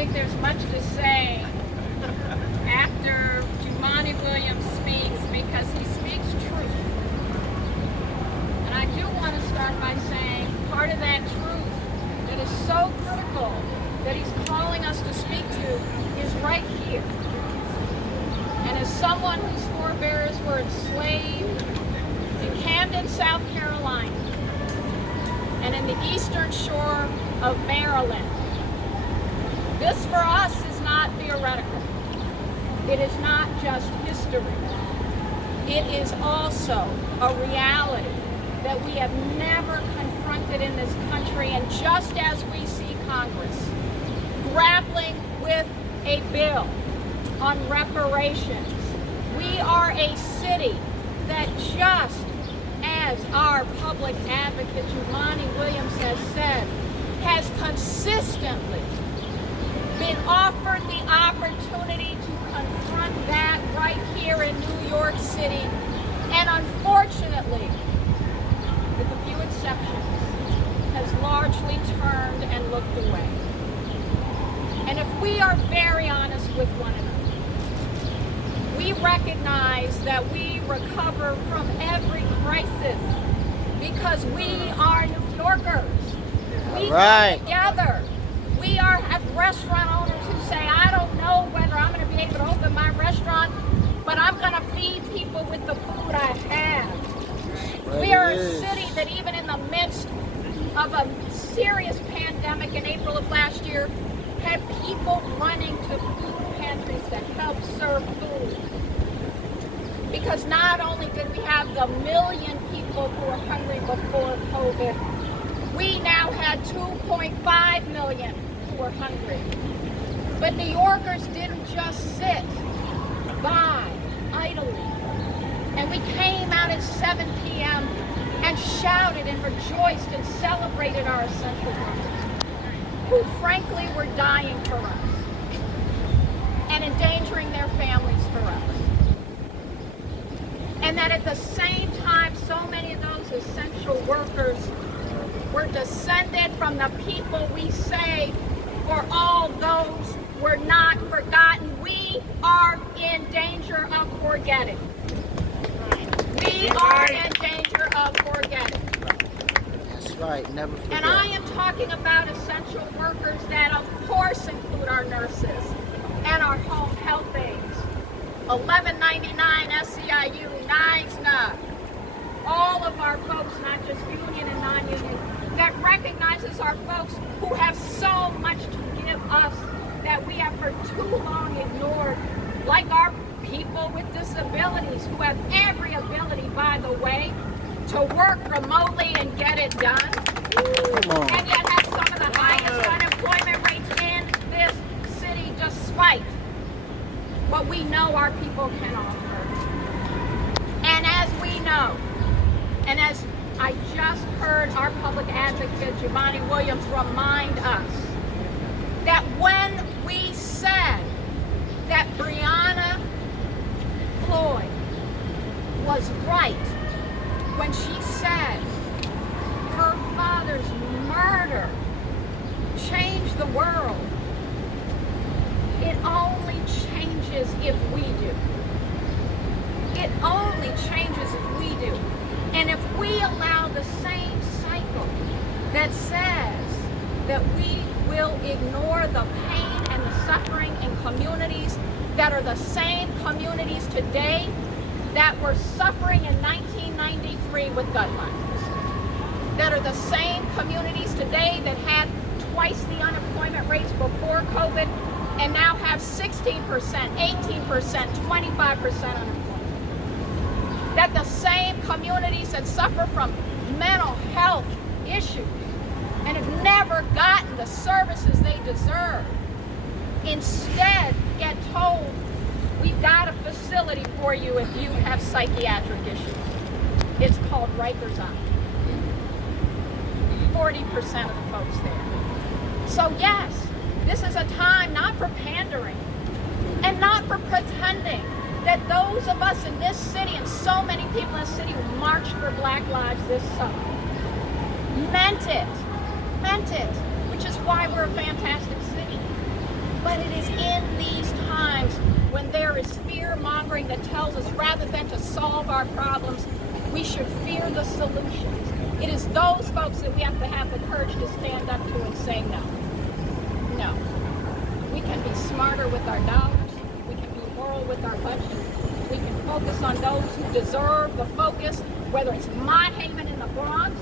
think there's much to say after Jumaane Williams speaks, because he speaks truth. And I do want to start by saying part of that truth that is so critical that he's calling us to speak to is right here. And as someone whose forebears were enslaved in Camden, South Carolina, and in the eastern shore of Maryland, this for us is not theoretical. It is not just history. It is also a reality that we have never confronted in this country. And just as we see Congress grappling with a bill on reparations, we are a city that, just as our public advocate Jumaane Williams has said, has consistently been offered the opportunity to confront that right here in New York City, and unfortunately, with a few exceptions, has largely turned and looked away. And if we are very honest with one another, we recognize that we recover from every crisis because we are New Yorkers. We come together. We have restaurant owners who say, I don't know whether I'm going to be able to open my restaurant, but I'm going to feed people with the food I have. We are a city that, even in the midst of a serious pandemic in April of last year, had people running to food pantries to help serve food. Because not only did we have the million people who were hungry before COVID, we now had 2.5 million who were hungry. But New Yorkers didn't just sit by idly. And we came out at 7 p.m. and shouted and rejoiced and celebrated our essential workers, who frankly were dying for us and endangering their families for us. And that at the same time, so many of those essential workers were descended from the people we say, for all those were not forgotten. We are in danger of forgetting. We are in danger of forgetting. That's right, never forget. And I am talking about essential workers that of course include our nurses and our home health aides. 1199 SEIU, NYSNA, all of our folks, not just union and non-union, that recognizes our folks who have so much to give us that we have for too long ignored, like our people with disabilities who have every ability, by the way, to work remotely and get it done, and yet have some of the highest unemployment rates in this city despite what we know our people can offer. And as we know, and as I just heard our public advocate Jumaane Williams remind us, that when we said that Breonna Floyd was right when she said her father's murder changed the world, it only changes if we do. It only changes if we do. And if we allow the same cycle that says that we will ignore the pain and the suffering in communities that are the same communities today that were suffering in 1993 with gun violence, that are the same communities today that had twice the unemployment rates before COVID and now have 16%, 18%, 25% unemployment. That the same communities that suffer from mental health issues and have never gotten the services they deserve, instead get told, we've got a facility for you if you have psychiatric issues. It's called Rikers Island. 40% of the folks there. So yes, this is a time not for pandering and not for pretending that those of us in this city and so many people in this city who marched for Black Lives this summer meant it, which is why we're a fantastic city. But it is in these times when there is fear-mongering that tells us rather than to solve our problems, we should fear the solutions. It is those folks that we have to have the courage to stand up to and say no. No. We can be smarter with our dollars. We can be moral with our budget. We can focus on those who deserve the focus, whether it's Mott Haven in the Bronx,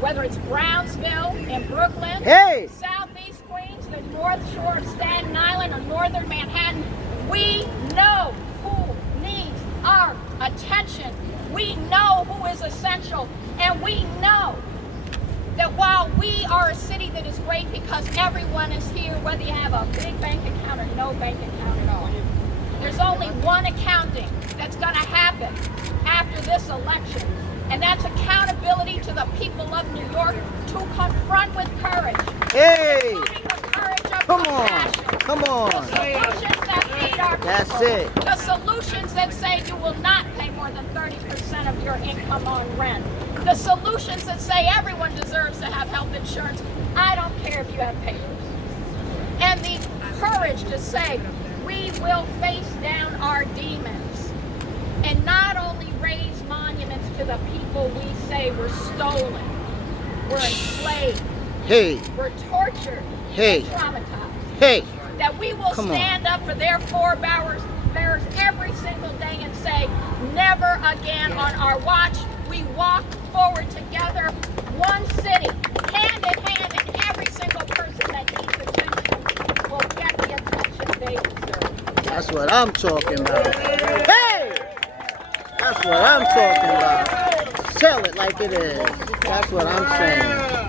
whether it's Brownsville in Brooklyn, Hey! Southeast Queens, the North Shore of Staten Island, or Northern Manhattan. We know who needs our attention. We know who is essential. And we know that while we are a city that is great because everyone is here, whether you have a big bank account or no bank account at all, there's only one accounting that's going to happen after this election, and that's accountability to the people of New York to confront with courage. Hey! Including the courage of Come on! compassion. Come on! The solutions that feed our That's people. it. The solutions that say you will not pay more than 30% of your income on rent. The solutions that say everyone deserves to have health insurance. I don't care if you have papers. And the courage to say we will face down our demons and not only raise monuments to the people we say were stolen, were enslaved, Hey! were tortured, Hey! and traumatized. Hey! That we will Come on. stand up for their forebears every single day and say, never again on our watch. We walk forward together, one city, hand in hand, and every single person that needs attention will get the attention they deserve. That's what I'm talking about. Hey! That's what I'm talking about. Tell it like it is. That's what I'm saying.